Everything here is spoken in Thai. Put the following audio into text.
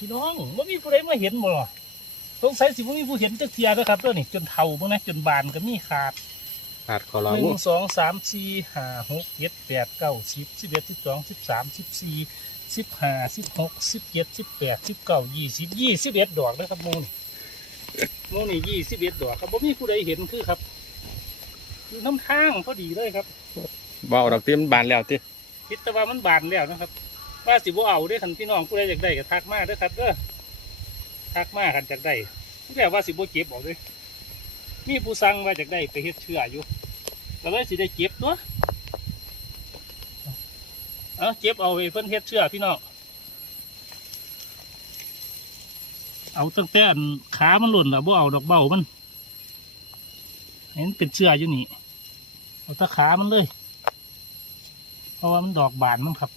พี่น้องว่ามีผู้ใดมาเห็นบ่สงสัยสิบ่มีผู้เห็นจักเทียนะครับเด้อนี่จนเท่าบ่นะจนบานก็มีขาดขาดคอรอหนึ่งูงสองสามสี่ห้าหกเจ็ดแปดเก้าสิบสิบเอ็ดสิบสองสิบสามสิบสี่สิบห้าสิบหกสิบเจ็ดสิบแปดสิบเก้ายี่สิบยี่สิบเอ็ดดอกนะครับหมูนี่หมูนี่ยี่สิบเอ็ดดอกครับบ่มีผู้ใดเห็นคือครับอยู่น้ำทางพอดีเลยครับบ่เอาดอกเตี้ยมนบานแล้วติคิดแต่ว่ามันบานแล้วนะครับ ว่าสิบ่เอาด้อคันพี่น้องผู้ใดอยากได้ก็ทักมาเด้อครับเด้อทักมาคันจากได้แต่ว่าสิบ่เก็บออกเลยมีผู้สั่งว่าจากได้ไปเฮ็ดเชื่ออยู่ก็เลยสิได้เก็บตัวเอาเก็บเอาไปเพิ่นเฮ็ดเชื่อพี่น้องเอาตั้งแต่ขามันหล่นแล้วบ่เอาดอกเบ้ามันเห็นเป็นเชื่ออยู่นี่เอาตะขามันเลย เพราะว่ามันดอกบานมันครับ